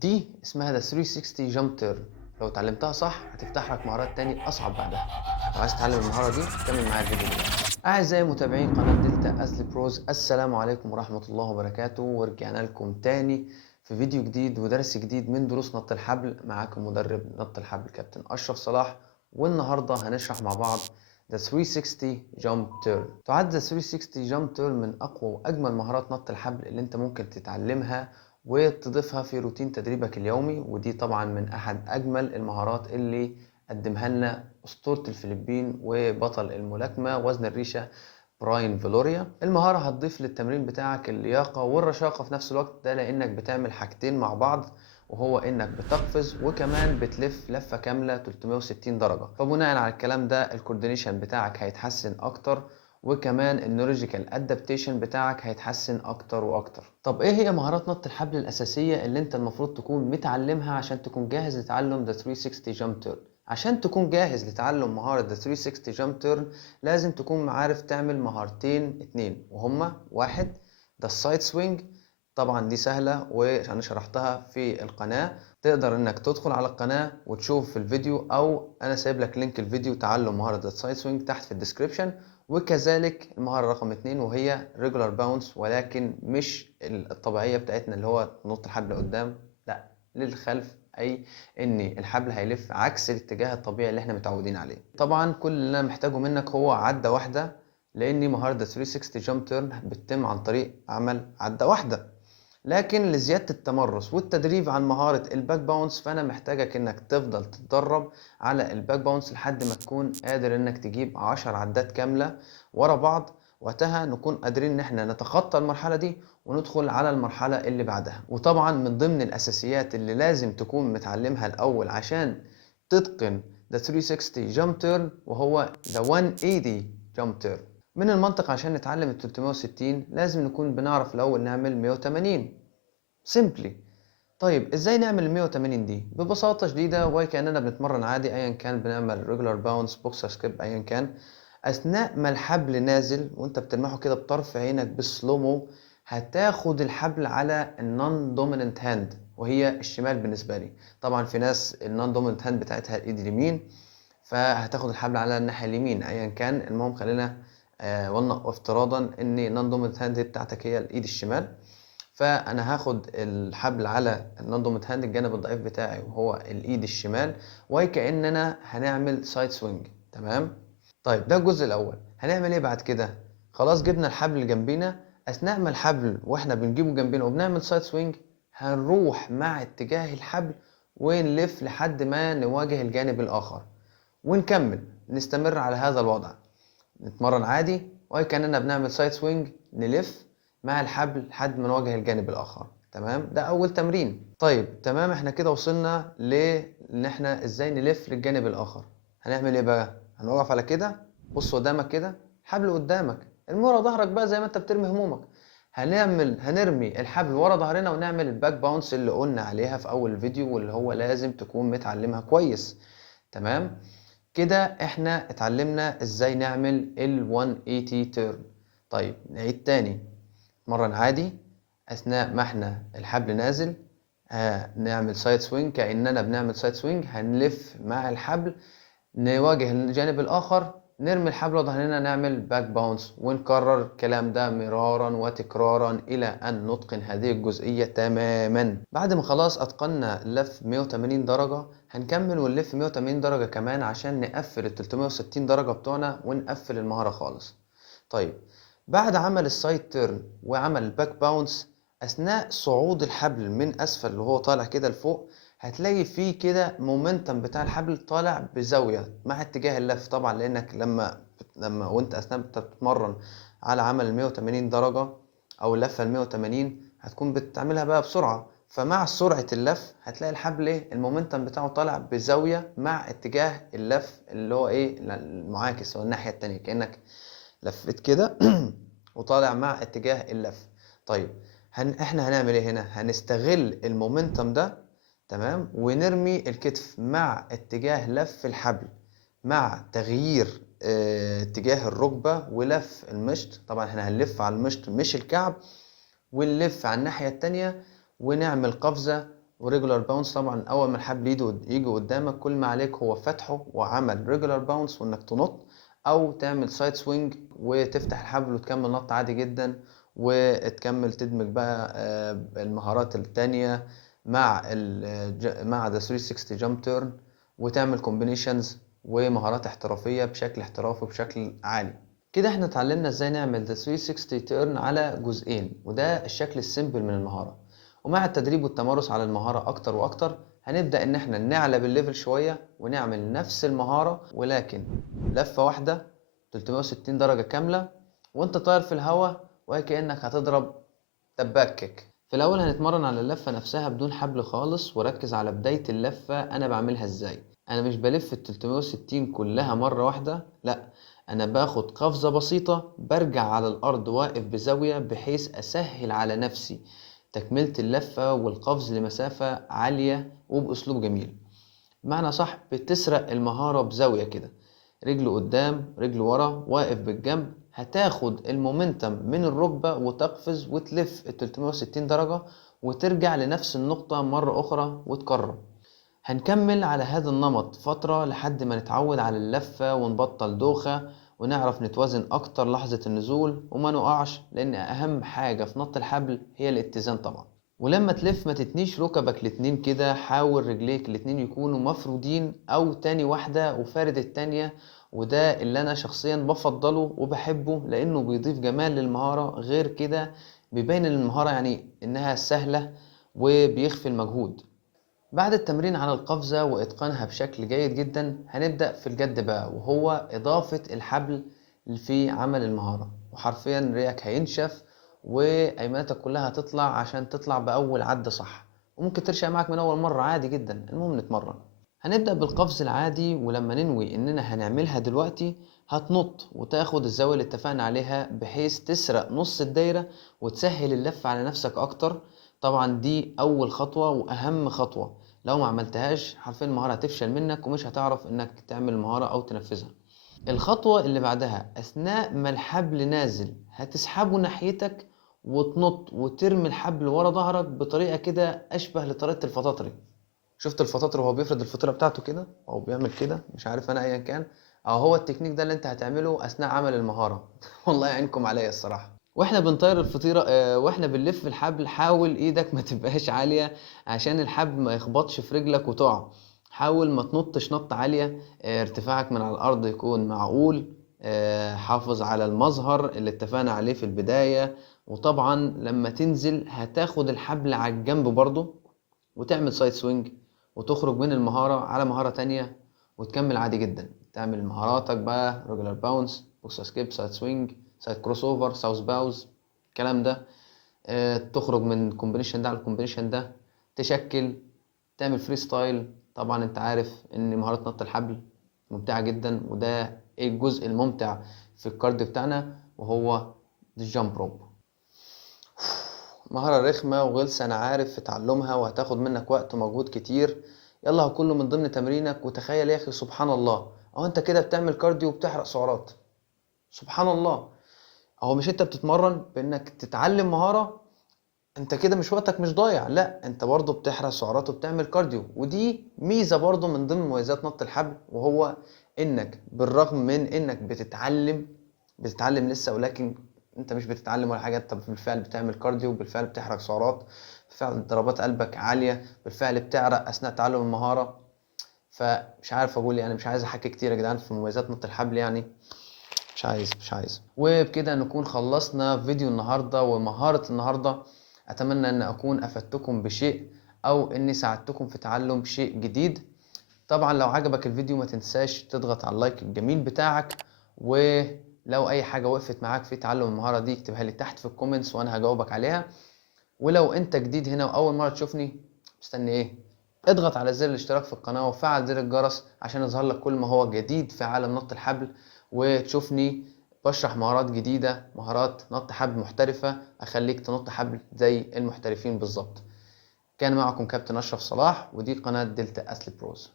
دي اسمها The 360 Jump Turn. لو اتعلمتها صح هتفتح لك مهارات تاني أصعب بعدها. لو عايز تتعلم المهارة دي كمل معايا الفيديو دلوقتي. أعزائي متابعين قناة دلتا أثلي بروز، السلام عليكم ورحمة الله وبركاته، ورجعنا لكم تاني في فيديو جديد ودرس جديد من دروس نط الحبل. معاكم مدرب نط الحبل كابتن أشرف صلاح، والنهاردة هنشرح مع بعض The 360 Jump Turn. تعد The 360 Jump Turn من أقوى وأجمل مهارات نط الحبل اللي أنت ممكن تتعلمها وتضيفها في روتين تدريبك اليومي، ودي طبعا من أحد أجمل المهارات اللي قدمها لنا أسطورة الفلبين وبطل الملاكمة وزن الريشة براين فيلوريا. المهارة هتضيف للتمرين بتاعك اللياقة والرشاقة في نفس الوقت، ده لأنك بتعمل حاجتين مع بعض، وهو انك بتقفز وكمان بتلف لفة كاملة 360 درجة. فبناء على الكلام ده الكوردينيشن بتاعك هيتحسن اكتر، وكمان النيورولوجيكال ادابتيشن بتاعك هيتحسن اكتر واكتر. طب ايه هي مهارات نط الحبل الاساسية اللي انت المفروض تكون متعلمها عشان تكون جاهز لتعلم The 360 Jump Turn؟ عشان تكون جاهز لتعلم مهارة The 360 Jump Turn لازم تكون عارف تعمل مهارتين اتنين، وهما واحد The Side Swing. طبعا دي سهلة وانا شرحتها في القناة، تقدر انك تدخل على القناة وتشوف في الفيديو، او انا سايب لك لينك الفيديو تعلم مهارة السايد سوينج تحت في الديسكريبشن. وكذلك المهارة رقم 2 وهي ريجولار باونس، ولكن مش الطبيعية بتاعتنا اللي هو نط الحبل قدام، لا، للخلف، اي ان الحبل هيلف عكس الاتجاه الطبيعي اللي احنا متعودين عليه. طبعا كل اللي انا محتاجه منك هو عدة واحدة، لان مهارة 360 جامب تيرن بتتم عن طريق عمل عدة واحدة. لكن لزيادة التمرس والتدريب عن مهارة الباك باونس فأنا محتاجك إنك تفضل تتدرب على الباك باونس لحد ما تكون قادر إنك تجيب 10 عدات كاملة ورا بعض. وقتها نكون قادرين إن احنا نتخطى المرحلة دي وندخل على المرحلة اللي بعدها. وطبعا من ضمن الأساسيات اللي لازم تكون متعلمها الأول عشان تتقن The 360 Jump Turn وهو The 180 Jump Turn. من المنطق عشان نتعلم ال 360 لازم نكون بنعرف الأول نعمل 180 سيمبلي. طيب ازاي نعمل ال 180 دي؟ ببساطة شديدة وكأننا بنتمرن عادي، ايا كان بنعمل ريجولار باونس بوكسر سكيب ايا كان. اثناء ما الحبل نازل وانت بتلمحه كده بطرف عينك بالسلومو، هتاخد الحبل على النون دوميننت هاند وهي الشمال بالنسبة لي. طبعا في ناس النون دوميننت هاند بتاعتها الايد اليمين، فهتاخد الحبل على الناحية اليمين ايا كان. المهم خلينا افتراضا ان نون دوميننت هاند بتاعتك هي الايد الشمال، فانا هاخد الحبل على النون دوميننت هاند الجانب الضعيف بتاعي وهو الايد الشمال، وكأننا هنعمل سايد سوينج. تمام. طيب ده الجزء الاول. هنعمل ايه بعد كده؟ خلاص جبنا الحبل جنبينا، اثناء ما الحبل واحنا بنجيبه جنبينا وبنعمل سايد سوينج هنروح مع اتجاه الحبل ونلف لحد ما نواجه الجانب الاخر، ونكمل نستمر على هذا الوضع، نتمرن عادي وكأننا بنعمل سايد سوينج، نلف مع الحبل لحد ما نواجه الجانب الآخر. تمام، ده أول تمرين. طيب تمام، احنا كده وصلنا ان احنا ازاي نلف للجانب الآخر. هنعمل ايه بقى؟ هنوقف على كده، بص قدامك كده، الحبل قدامك، ارمي ورا ظهرك بقى زي ما انت بترمي همومك. هنرمي الحبل ورا ظهرنا ونعمل الباك باونس اللي قلنا عليها في أول فيديو، واللي هو لازم تكون متعلمها كويس. تمام. كده احنا اتعلمنا ازاي نعمل ال 180 تيرن. طيب نعيد تاني، اتمرن عادي اثناء ما احنا الحبل نازل، نعمل سايد سوينج كأننا بنعمل سايد سوينج، هنلف مع الحبل نواجه الجانب الاخر، نرمي الحبل وظهرنا، نعمل باك باونس، ونكرر الكلام ده مرارا وتكرارا الى ان نتقن هذه الجزئية تماما. بعد ما خلاص اتقنا اللف 180 درجة هنكمل ونلف 180 درجة كمان عشان نقفل ال 360 درجة بتوعنا ونقفل المهارة خالص. طيب بعد عمل السايد تيرن وعمل الباك باونس، اثناء صعود الحبل من اسفل وهو طالع كده لفوق، هتلاقي فيه كده مومنتم بتاع الحبل طالع بزاوية مع اتجاه اللف. طبعا لانك لما وانت اثناء بتتمرن على عمل 180 درجة او اللفة 180 هتكون بتعملها بقى بسرعة، فمع سرعة اللف هتلاقي الحبل المومنتم بتاعه طالع بزاوية مع اتجاه اللف اللي هو المعاكس او الناحية التانية، كأنك لفيت كده وطالع مع اتجاه اللف. طيب احنا هنعمل ايه هنا؟ هنستغل المومنتم ده، تمام، ونرمي الكتف مع اتجاه لف الحبل مع تغيير اتجاه الركبة ولف المشط. طبعا احنا هنلف على المشط مش الكعب، ونلف على الناحية التانية ونعمل قفزة وريجولار باونس طبعا اول ما الحبل يجي قدامك، كل ما عليك هو فتحه وعمل ريجولار باونس وانك تنط، او تعمل سايد سوينج وتفتح الحبل وتكمل نط عادي جدا، وتكمل تدمج بقى المهارات التانية مع مع ذا 360 جامب تيرن، وتعمل كومبينيشنز ومهارات احترافية بشكل احترافي وبشكل عالي. كده احنا اتعلمنا ازاي نعمل ذا 360 تيرن على جزئين، وده الشكل السيمبل من المهارة. ومع التدريب والتمارس على المهارة اكتر واكتر هنبدأ ان احنا نعلى بالليفل شوية ونعمل نفس المهارة ولكن لفة واحدة 360 درجة كاملة وانت طاير في الهواء وكأنك هتضرب دباك كيك. في الاول هنتمرن على اللفة نفسها بدون حبل خالص، وركز على بداية اللفة انا بعملها ازاي. انا مش بلف ال 360 كلها مرة واحدة، لا، انا باخد قفزة بسيطة برجع على الارض واقف بزاوية بحيث اسهل على نفسي تكملة اللفة والقفز لمسافة عالية وباسلوب جميل. بمعنى صح بتسرق المهارة بزاوية كده، رجل قدام رجل ورا واقف بالجنب، هتاخد المومنتم من الركبة وتقفز وتلف ال 360 درجة وترجع لنفس النقطة مرة أخرى وتكرر. هنكمل على هذا النمط فترة لحد ما نتعود على اللفة ونبطل دوخة ونعرف نتوازن أكتر لحظة النزول وما نقعش، لأن أهم حاجة في نط الحبل هي الاتزان طبعا. ولما تلف ما تتنيش ركبك الاتنين كده، حاول رجليك الاتنين يكونوا مفرودين أو تاني واحدة وفارد التانية، وده اللي أنا شخصيا بفضله وبحبه لأنه بيضيف جمال للمهارة. غير كده بيبين المهارة يعني إنها سهلة وبيخفي المجهود. بعد التمرين على القفزة وإتقانها بشكل جيد جدا هنبدأ في الجد بقى، وهو إضافة الحبل في عمل المهارة. وحرفيا ريقك هينشف وأيمانتك كلها هتطلع عشان تطلع بأول عدة صح، وممكن ترشق معاك من أول مرة عادي جدا. المهم نتمرن. هنبدأ بالقفز العادي، ولما ننوي إننا هنعملها دلوقتي هتنط وتاخد الزاوية اللي اتفقنا عليها بحيث تسرق نص الدايرة وتسهل اللف على نفسك أكتر. طبعا دي أول خطوة وأهم خطوة، لو ما عملتهاش حرفيا المهارة هتفشل منك ومش هتعرف انك تعمل المهارة او تنفذها. الخطوة اللي بعدها اثناء ما الحبل نازل هتسحبه ناحيتك وتنط وترمي الحبل ورا ظهرك بطريقة كده اشبه لطريقة الفطاطري. شفت الفطاطري وهو بيفرد الفطيرة بتاعته كده او بيعمل كده، مش عارف انا ايا كان، او هو التكنيك ده اللي انت هتعمله اثناء عمل المهارة. والله يعينكم عليا الصراحة. واحنا بنطير الفطيرة واحنا بنلف الحبل حاول ايدك ما تبقاش عالية عشان الحبل ما يخبطش في رجلك وتقع. حاول ما تنطش نط عالية، ارتفاعك من على الارض يكون معقول، حافظ على المظهر اللي اتفقنا عليه في البداية. وطبعا لما تنزل هتاخد الحبل على الجنب برضو وتعمل سايد سوينج وتخرج من المهارة على مهارة تانية وتكمل عادي جدا. تعمل مهاراتك بقى ريجولار باونس، بوكس سكيب، سايد سوينج، سايد كروس اوفر، ساوث باوز، الكلام ده. تخرج من كومبينيشن ده على الكومبينيشن ده، تشكل، تعمل فري ستايل. طبعا انت عارف ان مهارة نط الحبل ممتعة جدا، وده الجزء الممتع في الكارديو بتاعنا وهو الجامب روب. مهارة رخمة وغلسة أنا عارف في تعلمها وهتاخد منك وقت ومجهود كتير. يلا كله من ضمن تمرينك. وتخيل يا أخي سبحان الله، أهو أنت كده بتعمل كارديو وبتحرق سعرات. سبحان الله، أهو مش أنت بتتمرن بإنك تتعلم مهارة، أنت كده مش وقتك مش ضايع، لا أنت برضو بتحرق سعرات وبتعمل كارديو. ودي ميزة برضو من ضمن مميزات نط الحبل، وهو إنك بالرغم من إنك بتتعلم لسه، ولكن انت مش بتتعلم ولا حاجه، انت بالفعل بتعمل كارديو، بالفعل بتحرق سعرات، بالفعل ضربات قلبك عاليه، بالفعل بتعرق اثناء تعلم المهاره. فمش عارف اقول يعني، مش عايز احكي كتير يا جدعان في مميزات نط الحبل يعني، مش عايز. وبكده نكون خلصنا فيديو النهارده ومهاره النهارده. اتمنى ان اكون افدتكم بشيء او اني ساعدتكم في تعلم شيء جديد. طبعا لو عجبك الفيديو ما تنساش تضغط على اللايك الجميل بتاعك، ولو اي حاجة وقفت معاك في تعلم المهارة دي اكتبها لي تحت في الكومنتس وانا هجاوبك عليها. ولو انت جديد هنا واول مرة تشوفني مستني ايه؟ اضغط على زر الاشتراك في القناة وفعل زر الجرس عشان يظهر لك كل ما هو جديد في عالم نط الحبل، وتشوفني بشرح مهارات جديدة، مهارات نط حبل محترفة اخليك تنط حبل زي المحترفين بالظبط. كان معكم كابتن اشرف صلاح، ودي قناة دلتا اثليت بروز.